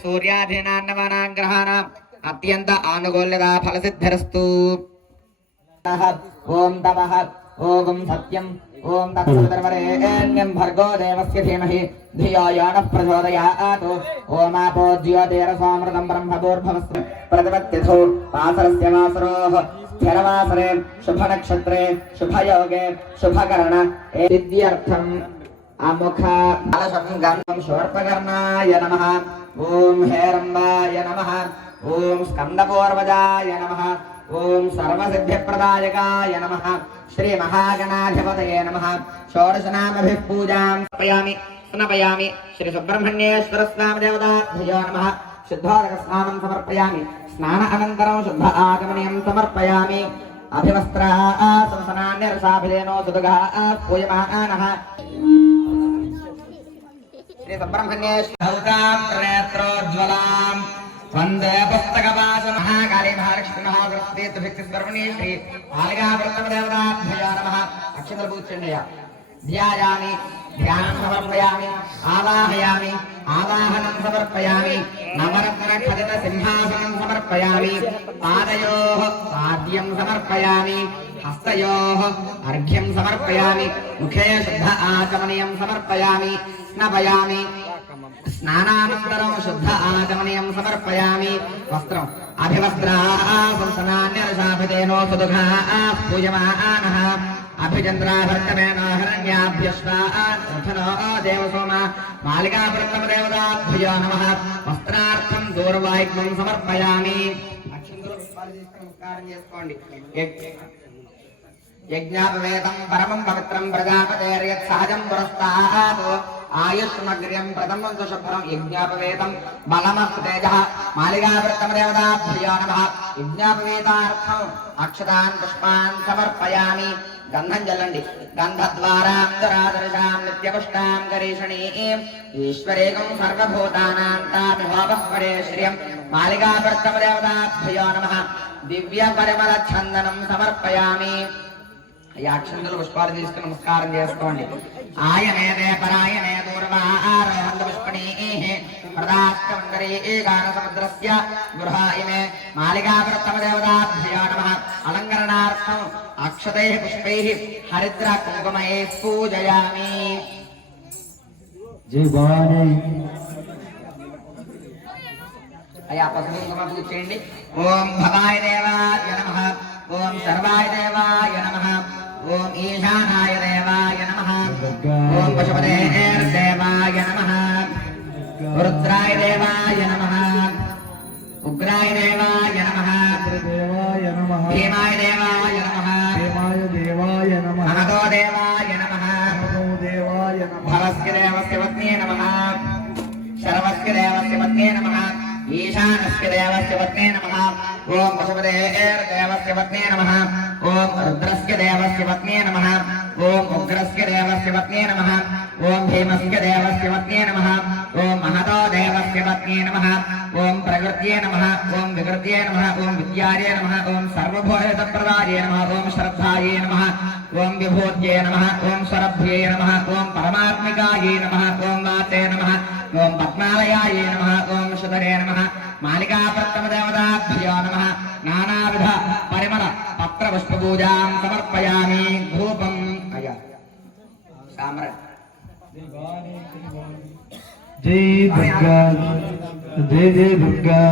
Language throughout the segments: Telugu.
सूर्याधीनान्नवानां ग्रहाणाम् अत्यंत आनुकूल्यता फलसिद्धिरस्तु। ओम तपः ओम सत्यम् ओम तत्सवितुर्वरेण्यं भर्गो देवस्य धीमहि धियो यो नः प्रचोदयात्। ओमापो ज्योतिरसोऽमृतं ब्रह्मभूर्भुवस्सु प्रतिपत्तिथो वासरस्य वासरोः स्थिरवासरे शुभनक्षत्रे शुभयोगे शुभकरण सिद्ध्यर्थम् अमुख अलशं शोर्पकर्णाय नमः। ओम हेरंबाय नमः। ओम स्कंदपूर्वजाय नमः। ओम सर्वसिद्धिप्रदायकाय नमः। श्री महागणाधिपतये नमः। षोडशनामभिः पूजां स्नपयामि। श्री सुब्रह्मण्येश्वर स्वामी देवताभ्यो नमः। शुद्धोदकस्नानं समर्पयामि। स्नान अनन्तरं शुद्ध आचमनीयं समर्पयामि। अभिवस्त्रासंसनान्यरसाभिलेनो सुदुगः पूयमानः। श्री सुब्रह्मण्येश्वरनेत्रोज्ज्वलां वन्दे पुस्तकपाशं महाकाली महालक्ष्मी महागणपति तुभिक्तिस्वर्वणी श्री मालिकावृत्तमदेवताभ्यो नमः। अक्षतपूजनीय ध्यायामि ध्यानं समर्पयामि। आवाहयामि आवाहनं समर्पयामि। नवरत्नखचित सिंहासनं समर्पयामि। पादयोः पाद्यं समर्पयामि। हस्तयोः अर्घ्यं समर्पयामि। मुखे शुद्ध आचमनीयं समर्पयामि। स्नापयामि। स्नानानन्तरं शुद्ध आचमनीयं समर्पयामि। वस्त्रम् अभिवस्त्रासंसनान्यरसाभिलेनो सुदुघः पूयमानः। अभिचन्द्राभर्तमेनो हिरण्याभ्यश्वानो देवसोमा मालिकावृत्तमदेवताभ्यो नमः। वस्त्रार्थं दूर्वाग्मं समर्पयामि। यज्ञापवेदं परमं पवित्रं प्रजापतेर्यत् सहजं पुरस्तात् आयुष्मग्र्यं प्रथमं सुशुभ्रं यज्ञापवेदं बलमस्तेजः मालिकावृत्तमदेवताभ्यो नमः। यज्ञापवेदार्थम् अक्षतान् पुष्पान् समर्पयामि। गन्धं जल्लंडि गन्धद्वारां दुरादर्शां नित्यपुष्टां करीषणीं ईश्वरेकं सर्वभूतानां तामिहोपः परे श्रियं मालिकावृत्तमदेवताभ्यो नमः। दिव्यपरिमलचन्दनं समर्पयामि। याक्षंदुल पुष्पाలు తీసుకొని నమస్కారం చేసుకోండి। ఆయనేదే పరాయనే దూర్వారోహంత పుష్పణీః ప్రదాష్టమందరే ఏగాన సముద్రస్య గృహాయిమే మాలికావృత్తమదేవతాభ్యో నమః। అలంకరణార్థం అక్షతైః పుష్పైః హరిద్ర కుంకుమైః పూజయామి। జై భవాని అయ్యా పసుపు కుంకుమ పూజ చేయండి। ఓం భవాయ దేవాయ నమః। ओम सर्वाय देवाय नमः। ओम ईशानाय देवाय नमः। ओम पशुपतेर्देवाय नमः। रुद्राय देवाय नमः। उग्राय देवाय नमः। भीमाय देवाय नमः। महतो देवाय नमः। भवस्य देवस्य पत्न्ये नमः। शर्वस्य देवस्य पत्न्ये नमः। ईशानस्य देवस्य पत्न्ये नमः। ओम पशुपतेर्देवस्य पत्न्ये नमः। ओम रुद्रस्य देवस्य पत्न्ये नमः। ओम उग्रस्य देवस्य पत्न्ये नमः। ओम भीमस्य देवस्य पत्न्ये नमः। ओम महतो देवस्य पत्न्ये नमः। ओम प्रकृत्ये नमः। ओम विकृत्ये नमः। ओम विद्याये नमः। ओम सर्वभूतप्रदाये नमः। ओम श्रद्धाये नमः। ओम विभूत्ये नमः। ओम स्वरभ्ये नमः। ओम परमात्मिकाये नमः। ओम वाचे नमः। ओम पद्मालयाये नमः। ओम सुधरे नमः। मालिकावृत्तमदेवताभ्यो नमः। नानाविध परिमल पत्र पुष्पपूजां समर्पयामि। धूपम् अया साम्राट जय दुर्गा जय जय दुर्गा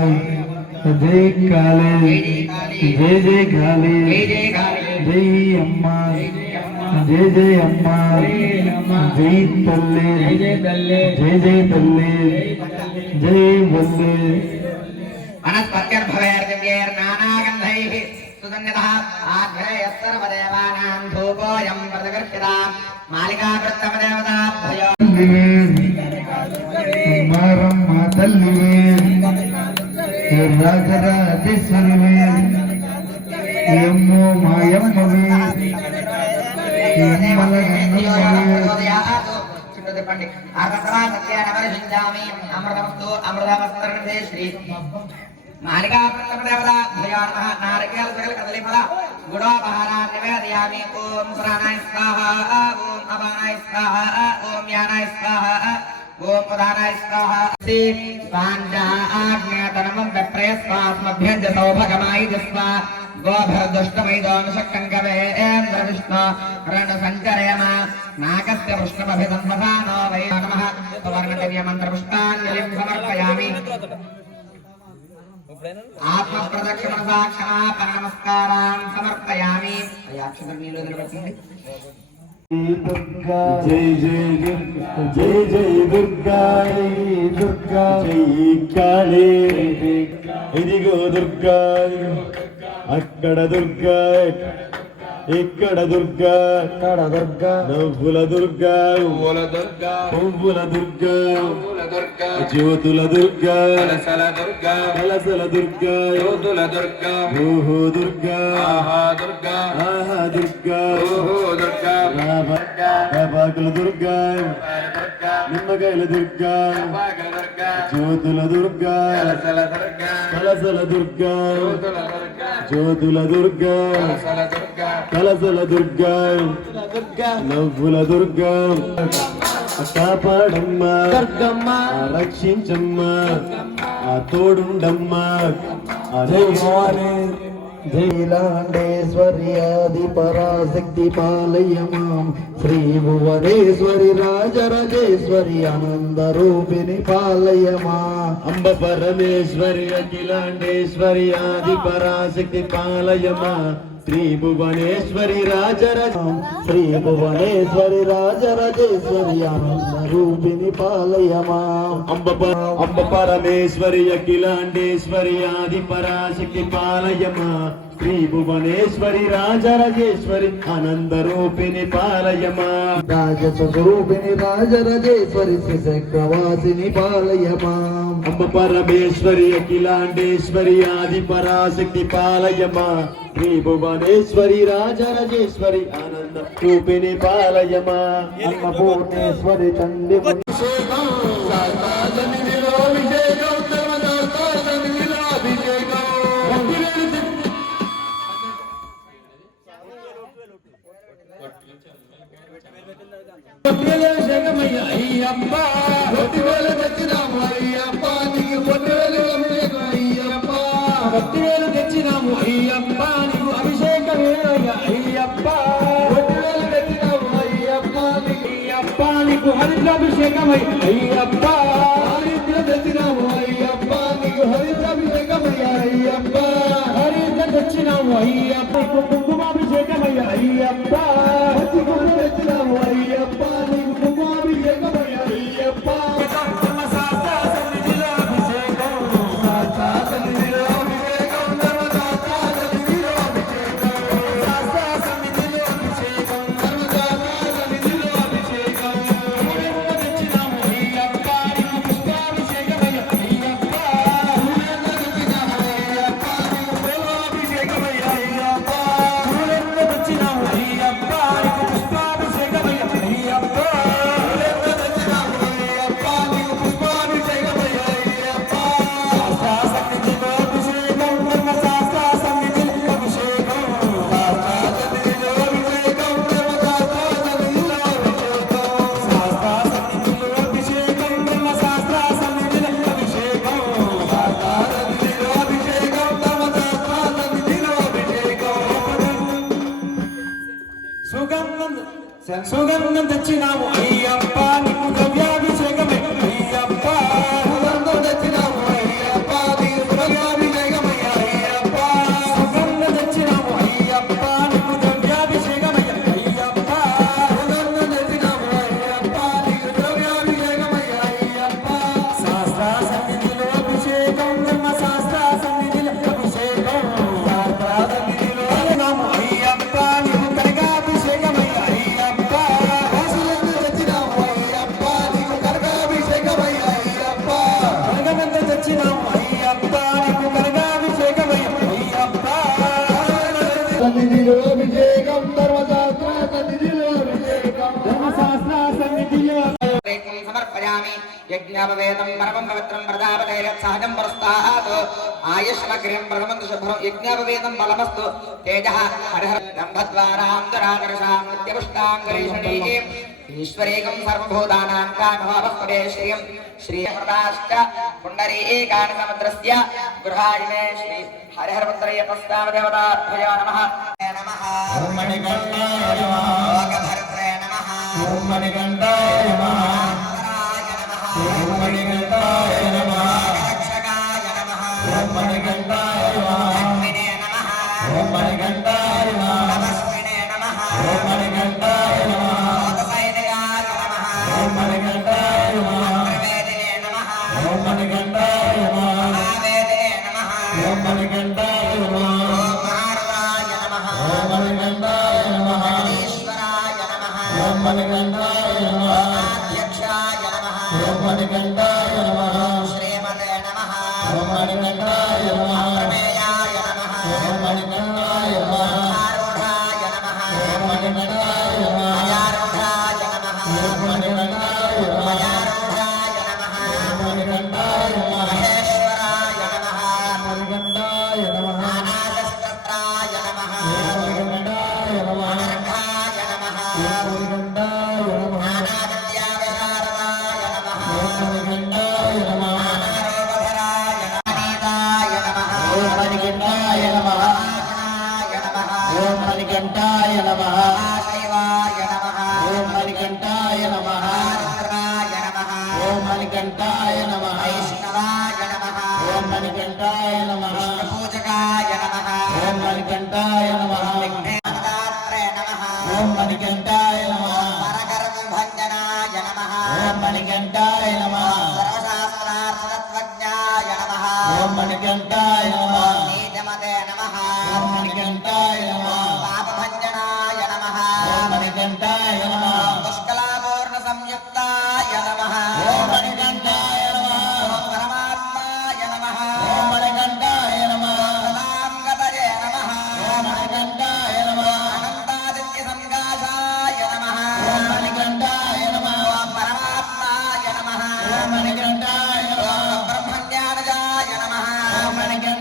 जय काले जय जय काले जय अम्मा जय जय अम्मा जय तल्ले जय तल्ले जय बल्ले वनस्पत्यर्भवेर्दिव्यैर्नानागन्धैः सुगन्धितः आघ्रयः सर्वदेवानां धूपोऽयं प्रतिगृह्यतां मालिकावृत्तमदेवताभ्यो मारम्म तल्लिवे राजराजेश्वरिवे यम्मो मायम्मवे చెప్పండి ఆగంతరా సత్యానమరి సింజామి అమృతమస్తు అమృతమస్తర్ణే శ్రీ మాలికా ప్రథమదేవత భయాన్ మహా నారకేల సకల కదలి ఫల గుణోపహారా నివేదయామి ఓం ప్రాణాయ స్వాహా ఓం అపానాయ స్వాహా ఓం యానాయ స్వాహా ఓం ఉదానాయ స్వాహా శ్రీ స్వాంజాగ్నేతనమం విప్రయస్వాస్మభ్యంజ సౌభగమాయుజస్వ गोभर्दुष्टमैदोनुषक्कङ्कवेन्द्र विष्णु रणसञ्चरेम नागस्य वृष्णमभिसंवसानो वै नमः सुवर्णदिव्यमन्त्रपुष्पाञ्जलिं समर्पयामि आत्मप्रदक्षिणसाक्षमापनमस्कारान् समर्पयामि जय जय जय जय दुर्गा दुर्गा जय काली इदिगो दुर्गा అక్కడ దుర్గా ఇక్కడ దుర్గా అక్కడ దుర్గా నవ్వుల దుర్గా పువ్వుల దుర్గా పువ్వుల దుర్గా దుర్గా జ్యోతుల దుర్గా కలసల దుర్గా కలసల దుర్గా జ్యోతుల దుర్గా ఓహో దుర్గా ఆహా దుర్గా ఆహా దుర్గా ఓహో దుర్గా పాకుల దుర్గా నిమ్మకాయల దుర్గా జ్యోతుల దుర్గా కలసల దుర్గా జ్యోతుల దుర్గా కలసల దుర్గా నవ్వుల దుర్గా కాపాడమ్మా దుర్గమ్మ రక్షించమ్మా ఆ తోడుండమ్మా జైలాండేశ్వర్యాది పరాశక్తి పాలయమాం శ్రీ భువనేశ్వరి రాజరాజేశ్వరి ఆనంద రూపిణి పాలయమా అంబ పరమేశ్వరి అఖిలాండేశ్వరి ఆది పరాశక్తి పాలయమా శ్రీ భువనేశ్వరి రాజరాజం శ్రీ భువనేశ్వరి రాజరాజేశ్వరి ఆనంద రూపిణి పాలయమా అంబ పరమేశ్వరి అఖిలాండేశ్వరి ఆది పరాశక్తి పాలయమా శ్రీ భువనేశ్వరి రాజరాజేశ్వరి ఆనంద రూపిణి పాలయమా రాజస్వరూపిణి రాజరాజేశ్వరి శ్రీచక్రవాసిని పాలయమా అంబ పరమేశ్వరి అఖిలాండేశ్వరి ఆది పరాశక్తి పాలయమా శ్రీ భువనేశ్వరి రాజరాజేశ్వరి ఆనంద రూపిణి పాలయమా అన్నపూర్ణేశ్వరి తండ్రి తెచ్చినాము అయ్యప్ప నీకు అభిషేకమే అయ్యప్ప అయ్యప్ప నీకు హరిద్రాభిషేకమై అయ్యప్ప హరిద్ర తెచ్చినాము అయ్యప్ప నీకు హరిద్రాభిషేకమై అయ్యప్ప హరిద్ర తెచ్చినాము అయ్యప్ప నీకు కుంకుమాభిషేకమై అయ్యప్ప తెచ్చినాము అయ్యప్ప నీకు కుంకుమాభిషేకమై అయ్యప్ప సుగంధం తెచ్చినాము అయ్యప్ప నీకు ద్రవ్యాభిషేకమే అయ్యప్ప సుగంధం తెచ్చినాము అయ్యప్ప నీకు ద్రవ్యాభిషేకమే అయ్యప్ప సుగంధం తెచ్చినాము అయ్యప్ప నీకు ద్రవ్యాభిషేకమే అయ్యప్ప సుగంధం తెచ్చినాము అయ్యప్ప నీకు ద్రవ్యాభిషేకమే అయ్యప్ప శాస్త్ర సన్నిధిలో అభిషేకం బ్రహ్మ శాస్త్ర సన్నిధిలో అభిషేకం శాస్త్ర సన్నిధిలో నాము అయ్యప్ప నీకు కనకాభిషేకమే తెచ్చినాము అయ్యప్ప నీకు కనకాభిషేకమై అయ్యప్ప ధర్మశాస్త్ర సన్నిధిలో సమర్పయామి యజ్ఞాపవేదం పరమం పవిత్రం ప్రజాపతే సహజం పురస్తాత్ ఆయుష్మగ్రియం ప్రథమం శుభ్రం యజ్ఞాపవేదం బలమస్తు తేజః హరిహర దంభద్వారాం దురాదర్శాం నిత్యపుష్టాం గరీషణీం ఈశ్వరేకం సర్వభూతానాం కామభావస్పదే శ్రియం శ్రీహృదాశ్చ పుండరీకాని సముద్రస్య గృహాయినే శ్రీ హరిహరపుత్రయ ప్రస్తావదేవతాభ్యో నమః నమః ఓం మణికంఠాయ నమః లోకభర్త్రే నమః ఓం మణికంఠాయ నమః ఓం మణికంఠాయ నమః రక్షకాయ నమః ఓం మణికంఠాయ నమః లక్ష్మినే నమః ఓం మణికంఠాయ నమః నమస్మినే నమః ఓం మణికంఠాయ నమః లోకసైనికాయ నమః ఓం మణికంఠాయ నమః ప్రవేదినే నమః ఓం మణికంఠాయ నమః మహావేదినే నమః ఓం మణికంఠాయ నమః మహారుణాయ నమః ఓం మణికంఠాయ నమః ఈశ్వరాయ నమః ఓం మణికంఠాయ నమః అధ్యక్షాయ నమః ఓం మణికంఠాయ నమః శ్రీమతే నమః ఓం మణికంఠాయ నమః ప్రమేయాయ నమః ఓం మణికంఠాయ నమః ఆరూఢాయ నమః ఓం మణికంఠాయ నమః అజారూఢాయ నమః ఓం మణికంఠాయ నమః అజారూఢాయ నమః ఓం మణికంఠాయ నమః మహేశ్వరాయ నమః మణికంఠాయ నమః నానాశస్త్రాయ నమః ఓం మణికంఠాయ నమః అనర్ఘాయ నమః ఓం మణికంఠాయ నమః నానావిద్యావిశారదాయ నమః ఓం మణికంఠాయ నమః నానారూపధరాయ నమః ఓం మణికంఠాయ నమః నారాయణాయ నమః ఓం మణికంఠాయ నమః శైవాయ నమః ఓం మణికంఠాయ నమః రుద్రాయ నమః ఓం మణికంఠాయ నమః వైష్ణవాయ నమః ఓం మణికంఠాయ నమః పూజకాయ నమః ఓం మణికంఠాయ నమః విఘ్నేశ్వరాత్రే నమః ఓం మణికంఠాయ నమః పరకర్మభంజనాయ నమః ఓం మణికంఠాయ నమః సర్వశాస్త్రార్థతత్వజ్ఞాయ నమః ఓం మణికంఠాయ నమః నీతిమతే నమః ఓం మణికంఠాయ నమః పాపభంజనాయ నమః ఓం మణికంఠాయ నమః పుష్కలాపూర్ణ సంయుక్తాయ నమః ఓం మణికంఠాయ నమః పరమాత్మాయ నమః ఓం మణికంఠాయ నమః సదాంగతయే నమః ఓం మణికంఠాయ నమః అనంతాదిత్య సంగాసాయ నమః ఓం మణికంఠాయ నమః పరమాత్మాయ నమః ఓం మణికంఠాయ నమః బ్రహ్మజ్ఞానజాయ నమః ఓం మణికంఠాయ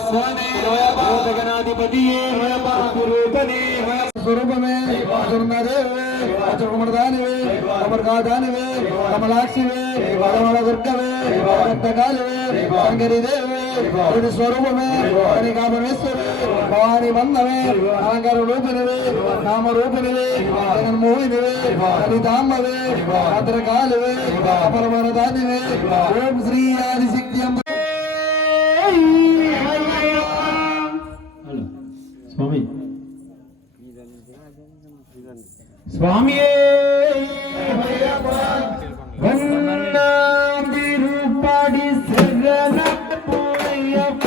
స్వామి జగన్నాధిపతియే రూపనే స్వరూపమే అచుర్ణదేవే అచుర్మదానివే అమర్గాదానివే కమలాక్షివే కమల దుర్గవే రక్తకాలివే శంకరిదేవే ఇది స్వరూపమే కనికాపరమేశ్వరి భవాని బంధమే అలంకార రూపిణివే నామరూపిణివే జగన్మోహినివే హరితాంబవే భద్రకాలివే అపరమరదానివే ఓం శ్రీ ఆదిశక్తి అంబ స్వామి స్వామియే వందనాంబిరుపడి శరణ పోయప్ప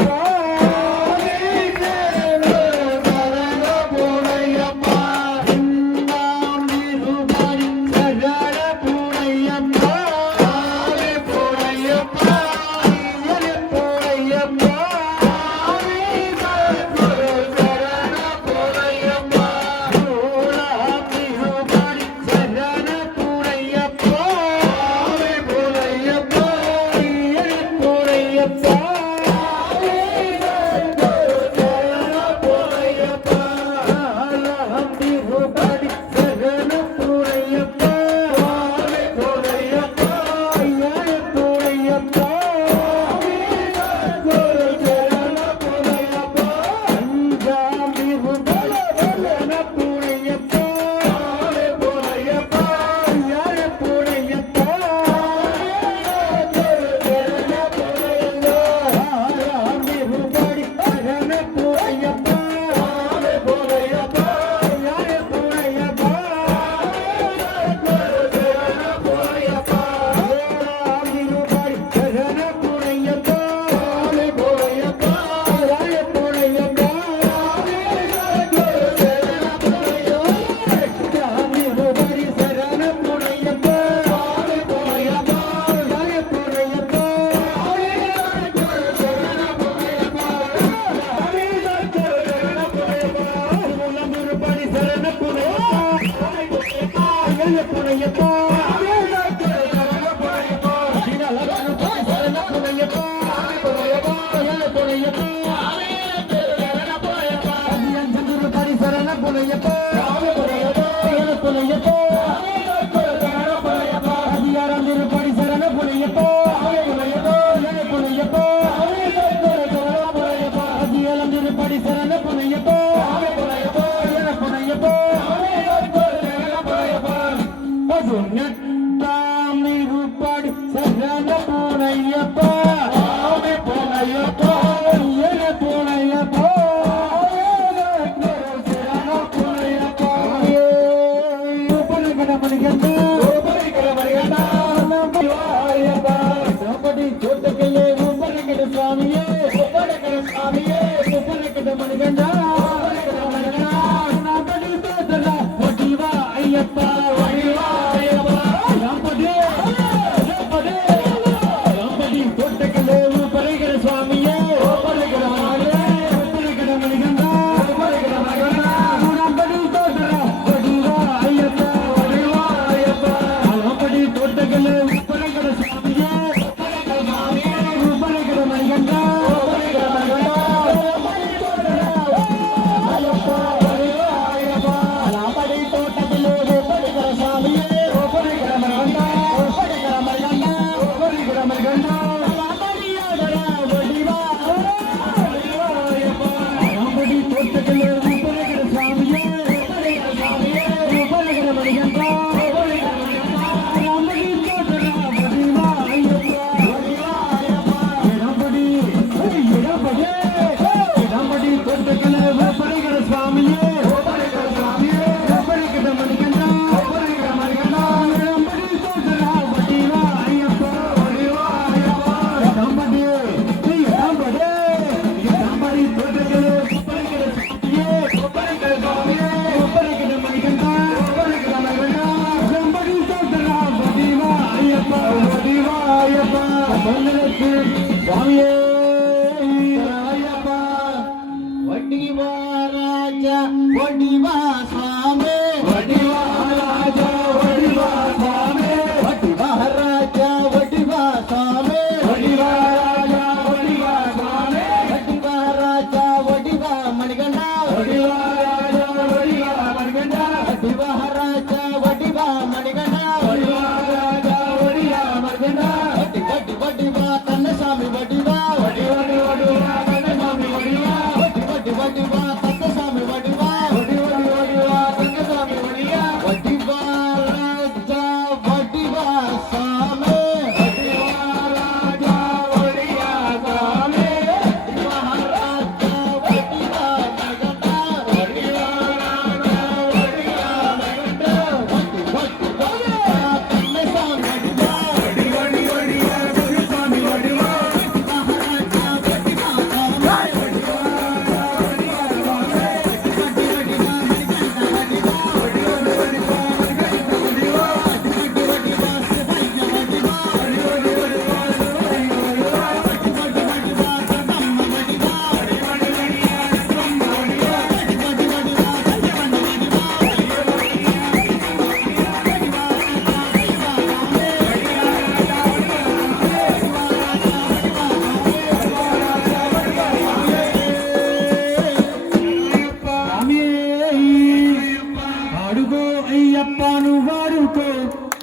అయ్యప్ప నువ్వు వాడుకో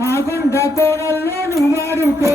ఆ గుండ కోడల్లో నువ్వు వాడుకో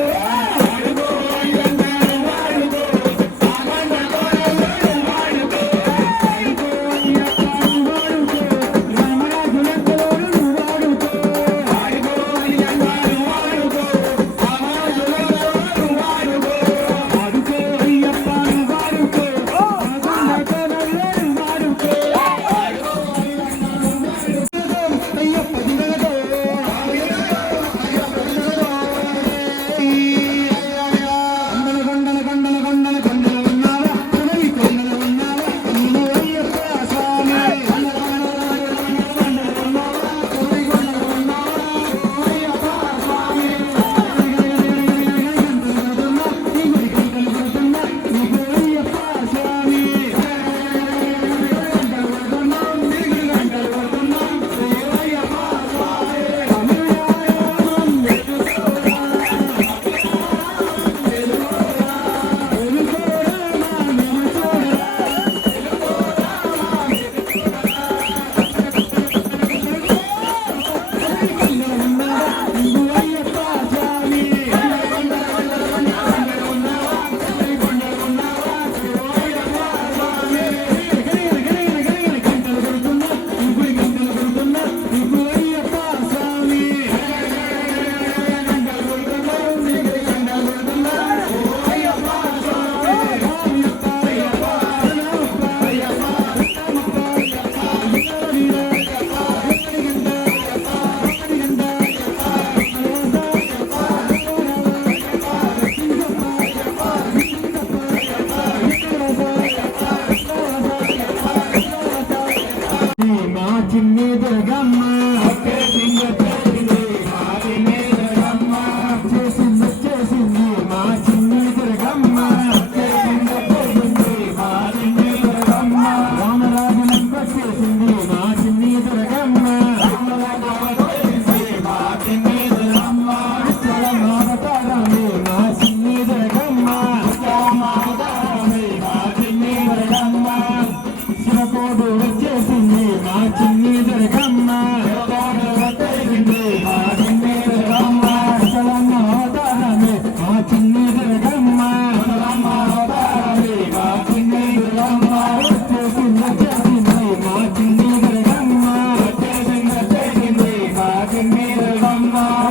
Bye.